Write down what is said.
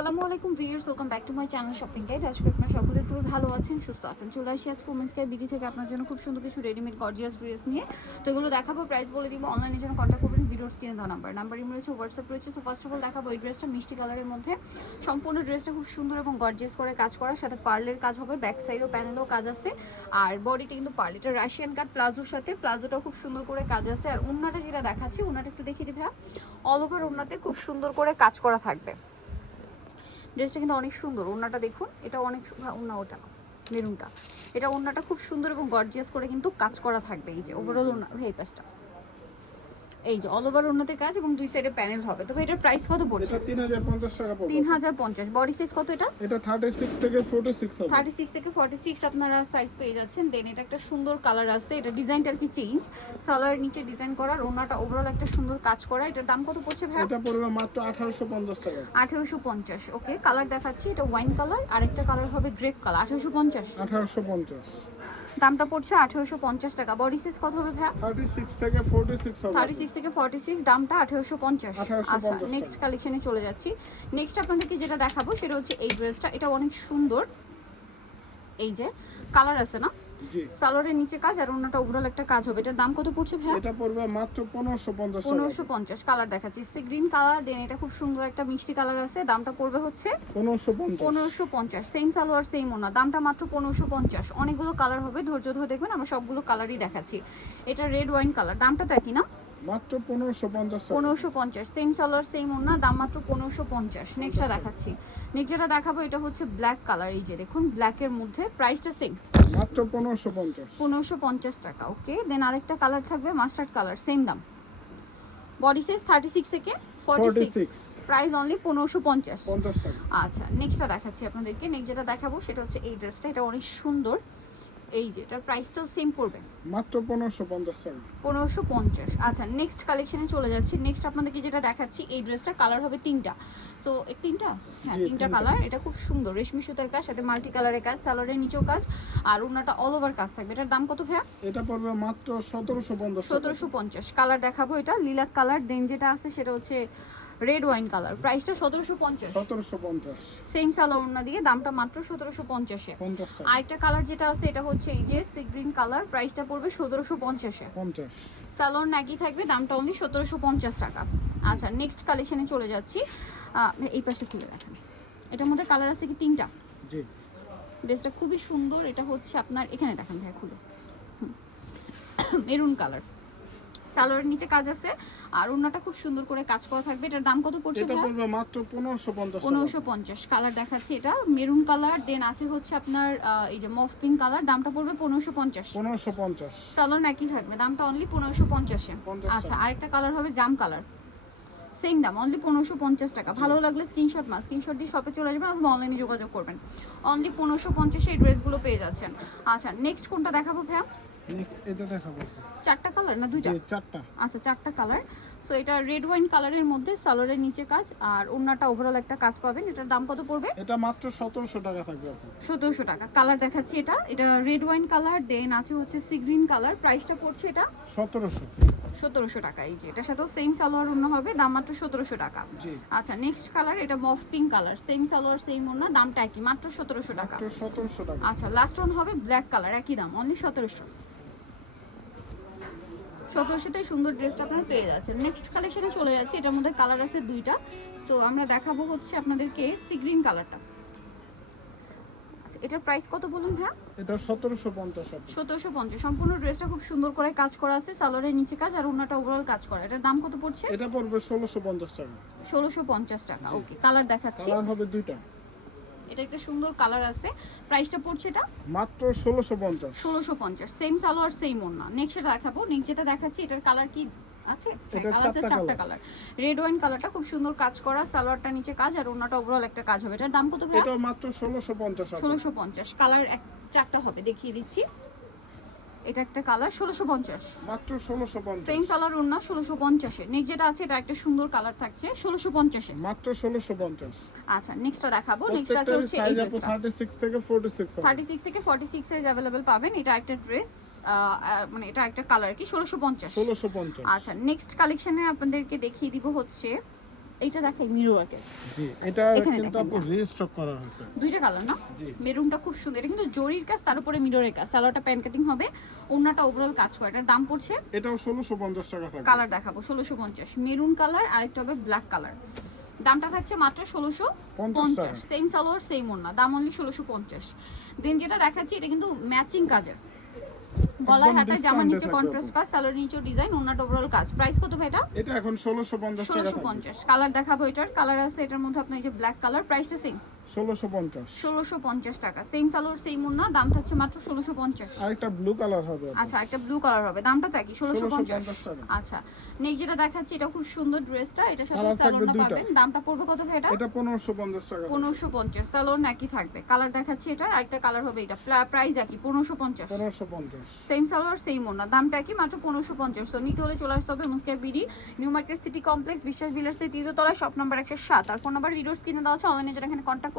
আসসালামু আলাইকুম viewers, welcome back to my channel shopping guide. আজকে আপনারা সকলে খুবই ভালো আছেন, সুস্থ আছেন। চলে আসি আজকে উমেন্স কেয়ার বিডি থেকে আপনার জন্য খুব সুন্দর কিছু রেডিমেড গর্জিয়াস ড্রেস নিয়ে। তো এগুলো দেখাবো প্রাইস বলে দিব অনলাইনে জন্য কন্ট্যাক্ট করবেন ভিডিওর স্ক্রিনে দেওয়া নাম্বার নাম্বার ইমেল রয়েছে হোয়াটসঅ্যাপ রয়েছে। সো ফার্স্ট অফ অল দেখাবো এই ড্রেসটা মিষ্টি কালারের মধ্যে। সম্পূর্ণ ড্রেসটা খুব সুন্দর এবং গর্জিয়াস করে কাজ করার, সাথে পার্লের কাজ হবে ব্যাক সাইডও প্যানেলও কাজ আছে। আর বডিটা কিন্তু পার্ল এটা রাশিয়ান কাট প্লাজোর সাথে। প্লাজোটাও খুব সুন্দর করে কাজ আছে। আর উন্নাটা যেটা দেখাচ্ছি উন্নাটা একটু দেখিয়ে দিবে অল ওভার উন্নাতে খুব সুন্দর করে কাজ করা থাকবে। ড্রেসটা কিন্তু অনেক সুন্দর। ওনাটা দেখুন এটা অনেক ওনা হ্যাঁ, ওড়না ওটা মেরুনটা। এটা ওনাটা খুব সুন্দর এবং গর্জিয়াস করে কিন্তু কাজ করা থাকবে। এই যে ওভারঅল ওনার এই পাশটা। এই যে অল ওভার ওড়নাতে কাজ এবং দুই সাইডে প্যানেল হবে। তো ভাই এটার প্রাইস কত পড়ছে? এটা তিন হাজার পঞ্চাশ টাকা পড়বে। তিন হাজার পঞ্চাশ। বডি সাইজ কত এটা? এটা থার্টি সিক্স থেকে ফোর্টি সিক্স হবে। থার্টি সিক্স থেকে ফর্টি সিক্স আপনারা সাইজ পেয়ে যাচ্ছেন। দেন এটা একটা সুন্দর কালার আছে। এটা ডিজাইনটা আর কি চেঞ্জ সালোয়ার নিচে ডিজাইন করা ওড়নাটা ওভারঅল একটা সুন্দর কাজ করা। এটার দাম কত পড়ছে ভাই এটা পড়বে মাত্র আঠারোশো পঞ্চাশ টাকা। আঠেরোশো পঞ্চাশ। ওকে কালার দেখাচ্ছি। এটা ওয়াইন কালার আরেকটা কালার হবে গ্রেপ কালার আঠেরোশো পঞ্চাশ। আঠারোশো পঞ্চাশ। দামটা পড়ছে আঠেরোশো পঞ্চাশ টাকা। বডি সাইজ কত হবে ভাইয়া? থার্টি সিক্স থেকে ফোর্টি সিক্স দামটা আঠেরোশো পঞ্চাশ। 1850 আচ্ছা নেক্সট কালেকশনে চলে যাচ্ছি। নেক্সট আপনাদেরকে যেটা দেখাবো সেটা হচ্ছে এই ড্রেসটা এটা অনেক সুন্দর। এই যে কালার আছে না? সালোয়ারের নিচে কাজ আর ওনাটা ওভারঅল একটা কাজ হবে। এটার দাম কত পড়ছে ভাই এটা পড়বে মাত্র পনেরোশো পঞ্চাশ টাকা। পনেরোশো পঞ্চাশ কালার দেখাচ্ছি। সি গ্রিন কালার দেন এটা খুব সুন্দর একটা মিষ্টি কালার আছে। দামটা পড়বে হচ্ছে পনেরোশো পঞ্চাশ। পনেরোশো পঞ্চাশ সেম সালোয়ার সেম ওনা দামটা মাত্র পনেরোশো পঞ্চাশ। অনেকগুলো কালার হবে ধৈর্য ধরে দেখবেন আমরা সবগুলো কালারই দেখাচ্ছি। এটা রেড ওয়াইন কালার দামটা তো একই না? মাত্র পনেরোশো পঞ্চাশ টাকা। পনেরোশো পঞ্চাশ সেম সালোয়ার সেম ওনা দাম মাত্র পনেরোশো পঞ্চাশ। নেক্সটটা দেখাচ্ছি। নেক্সট যেটা দেখাবো এটা হচ্ছে ব্ল্যাক কালার এই যে দেখুন ব্ল্যাকের মধ্যে প্রাইসটা সেম মাত্র পনেরোশো পঞ্চাশ। পনেরোশো পঞ্চাশ টাকা ওকে দেন আরেকটা কালার থাকবে মাস্টার্ড কালার সেম দাম। বডি সাইজ থার্টি সিক্স থেকে ফর্টি সিক্স 46 প্রাইস অনলি পনেরোশো পঞ্চাশ। পঞ্চাশ টাকা। আচ্ছা নেক্সটটা দেখাচ্ছি আপনাদেরকে। নেক্সট যেটা দেখাবো সেটা হচ্ছে এই ড্রেসটা এটা অনেক সুন্দর। এই যে এটার প্রাইসটাও সেম পড়বে? মাত্র পনেরোশো পঞ্চাশ টাকা। পনেরোশো পঞ্চাশ। আচ্ছা নেক্সট কালেকশনে চলে যাচ্ছি। নেক্সট আপনাদেরকে যেটা দেখাচ্ছি এই ড্রেসটা কালার হবে তিনটা। সো তিনটা? হ্যাঁ তিনটা। কালার এটা খুব সুন্দর। রেশমি সুতার কাজ সাথে মাল্টি কালারের কাজ সালোয়ারের নিচেও কাজ আর ওনাটা অল ওভার কাজ থাকবে। এটার দাম কত ভাইয়া? এটা পড়বে মাত্র সতেরোশো পঞ্চাশ সতেরোশো পঞ্চাশ। কালার দেখাবো এটা। লিলাক কালার দেন যেটা আছে সেটা হচ্ছে রেড ওয়াইন কালার প্রাইসটা সতেরোশো পঞ্চাশ। সতেরোশো পঞ্চাশ। সেম সালোয়ার ওনা দিয়ে দামটা মাত্র সতেরোশো পঞ্চাশে। আরেকটা কালার যেটা আছে এটা হচ্ছে এই যে সি গ্রিন কালার প্রাইসটা পড়বে সতেরোশো পঞ্চাশে। পঞ্চাশ। স্যালোর নাকি থাকবে দামটা অনলি সতেরোশো পঞ্চাশ টাকা। আচ্ছা নেক্সট কালেকশনে চলে যাচ্ছি। এই পাশে খুলে রাখেন এটার মধ্যে কালার আছে কি তিনটা? জি। ড্রেসটা খুবই সুন্দর। এটা হচ্ছে আপনার এখানে দেখেন ভাই খুলে। মেরুন কালার সালোয়ারের নিচে কাজ আছে। আর ওনাটা খুব সুন্দর করে কাজ করা থাকবে। এটার দাম কত পড়ছে এটা পড়বে মাত্র পনেরোশো পঞ্চাশ টাকা। পনেরোশো পঞ্চাশ। কালার দেখাচ্ছি এটা। মেরুন কালার দেন আছে হচ্ছে আপনার এই যে মফ পিঙ্ক কালার দামটা পড়বে পনেরোশো পঞ্চাশ। পনেরোশো পঞ্চাশ। সালোয়ার একই থাকবে। দামটা অনলি পনেরোশো পঞ্চাশে। 50 আচ্ছা আরেকটা কালার হবে জাম কালার সেম দাম অনলি পনেরোশো পঞ্চাশ টাকা। ভালো লাগলে স্ক্রিনশট মাস স্ক্রিনশট দিয়ে শপে চলে যাবেন অথবা অনলাইনে যোগাযোগ করবেন। অনলি পনেরোশো পঞ্চাশে এই ড্রেসগুলো পেয়ে যাচ্ছেন। আচ্ছা নেক্সট কোনটা দেখাবো Next এটা দেখাবো। চারটা কালার না দুইটা? চারটা। আচ্ছা চারটা কালার সো এটা রেড ওয়াইন কালারের মধ্যে সালোয়ারের নিচে কাজ আর অন্যটা ওভারঅল একটা কাজ পাবেন। এটার দাম কত পড়বে? এটা মাত্র সতেরোশো টাকা থাকবে সতেরোশো টাকা। কালার দেখাচ্ছি এটা। এটা রেড ওয়াইন কালার দেন আছে হচ্ছে সি গ্রিন কালার প্রাইসটা পড়ছে এটা? সতেরোশো। সতেরোশো টাকা এই যে। এটার সাথেও সেম সালোয়ার অন্য হবে দাম মাত্র সতেরোশো টাকা। আচ্ছা নেক্সট কালার এটা mauve pink colour same salwar same অন্য দামটা একই মাত্র সতেরোশো টাকা। মাত্র সতেরোশো টাকা। আচ্ছা লাস্ট ওয়ান হবে ব্ল্যাক কালার একই দাম অনলি সতেরোশো। সতেরোশোতে সুন্দর ড্রেসটা আপনারা পেয়ে যাচ্ছেন। নেক্সট কালেকশনে চলে যাচ্ছে এটার মধ্যে কালার আছে দুইটা। সো আমরা দেখাবো হচ্ছে আপনাদেরকে সি গ্রিন কালারটা আচ্ছা এটার প্রাইস কত বলুন হ্যাঁ এটা সতেরোশো পঞ্চাশ আপনার সতেরোশো পঞ্চাশ। সম্পূর্ণ ড্রেসটা খুব সুন্দর করে কাজ করা আছে সালোয়ারের নিচে কাজ আর ওনাটা ওভারঅল কাজ করা। এটার দাম কত পড়ছে? এটা পড়বে ষোলোশো পঞ্চাশ টাকা। ষোলোশো পঞ্চাশ টাকা ওকে কালার দেখাচ্ছি। কালার হবে দুইটা। এটা একটা সুন্দর কালার আছে। প্রাইসটা পড়ছে এটা? মাত্র ষোলোশো পঞ্চাশ। ষোলোশো পঞ্চাশ। সেম সালোয়ার সেম ওন্না নেক্সট এটা দেখাবো। নেক্সট যেটা দেখাচ্ছি এটার কালার কি আছে? হ্যাঁ কালার আছে চারটা কালার রেড ওয়াইন কালারটা খুব সুন্দর কাজ করা সালোয়ারটা নিচে কাজ আর ওনাটা ওভারঅল একটা কাজ হবে। এটার দাম কত ভাই এটা মাত্র ষোলোশো পঞ্চাশ আপনার। ষোলোশো পঞ্চাশ। কালার এক চারটা হবে দেখিয়ে দিচ্ছি। এটা একটা কালার ষোলোশো পঞ্চাশ। মাত্র ষোলোশো পঞ্চাশ। সেম কালার ওনা ষোলোশো পঞ্চাশে নেক্সট যেটা আছে এটা একটা সুন্দর কালার থাকছে ষোলোশো পঞ্চাশে মাত্র ষোলোশো পঞ্চাশ। আচ্ছা নেক্সটটা দেখাবো। নেক্সট আছে হচ্ছে এই ড্রেসটা থার্টি সিক্স থেকে ফর্টি সিক্স সাইজ অ্যাভেলেবেল পাবেন। এটা একটা ড্রেস মানে এটা একটা কালার কি ষোলোশো পঞ্চাশ। ষোলোশো পঞ্চাশ। আচ্ছা নেক্সট কালেকশনে আপনাদেরকে দেখিয়ে দিব হচ্ছে এইটা দেখাই মিরো ওয়ার্কের জি এটা কিন্তু আপু রিস্টক করা হয়েছে। দুইটা কালার না? জি। মেরুনটা খুব সুন্দর। এটা কিন্তু জরির কাজ তার উপরে মিররের কাজ। সালোয়ারটা প্যান কাটিং হবে। ওড়নাটা ওভারঅল কাজ করে। এটার দাম পড়ছে? এটাও ষোলোশো পঞ্চাশ টাকা থাকবে। কালার দেখাবো ষোলোশো পঞ্চাশ। মেরুন কালার আরেকটা হবে ব্ল্যাক কালার দামটা থাকছে মাত্র ষোলোশো পঞ্চাশ। সেম সালোয়ার সেম ওড়না। দাম অনলি ষোলোশো পঞ্চাশ। দেন যেটা দেখাচ্ছি এটা কিন্তু ম্যাচিং কাজের। গলায় হাতে জামা নিচে কন্ট্রাস্ট কাজ সালোয়ার নিচে ডিজাইন ওনাট ওভারঅল কাজ। প্রাইস কত ভাই এটা? এটা এখন ষোলোশো পঞ্চাশ টাকা ষোলোশো থাকবে পঞ্চাশ। কালার দেখাবো এটার। কালার আছে এটার মধ্যে আপনার এই যে ব্ল্যাক কালার প্রাইসটা সেম টাকা। সেম সেম দাম থাকছে মাত্র আরেকটা ব্লু কালার হবে আচ্ছা একটা ব্লু কালার হবে। দামটা তা কি ষোলোশো পঞ্চাশ। 1650 টাকা। আচ্ছা নেক্সট যেটা দেখাচ্ছি এটা খুব সুন্দর ড্রেসটা। এটার সাথে Colour থাকবে স্যালোনা দুইটা। পাবেন। দামটা পড়বে কত ভাই এটা? এটা পনেরোশো পঞ্চাশ টাকা। থাকবে। পনেরোশো একই থাকবে। কালার দেখাচ্ছি এটা আরেকটা কালার হবে এটা। প্রাইস একই পনেরোশো পঞ্চাশ। পনেরোশো পঞ্চাশ। সেম দামটা কি মাত্র নিতে হলে চলে আসতে হবে মুস্কার BD New Market City Complex বিশ্বাস বিলাসের তৃতীয়তলায় শপ নাম্বার একশো সাত। আর ফোন নাম্বার ভিডিওস কিনে দেওয়া আছে। অনলাইনে যারা এখানে কন্ট্যাক্ট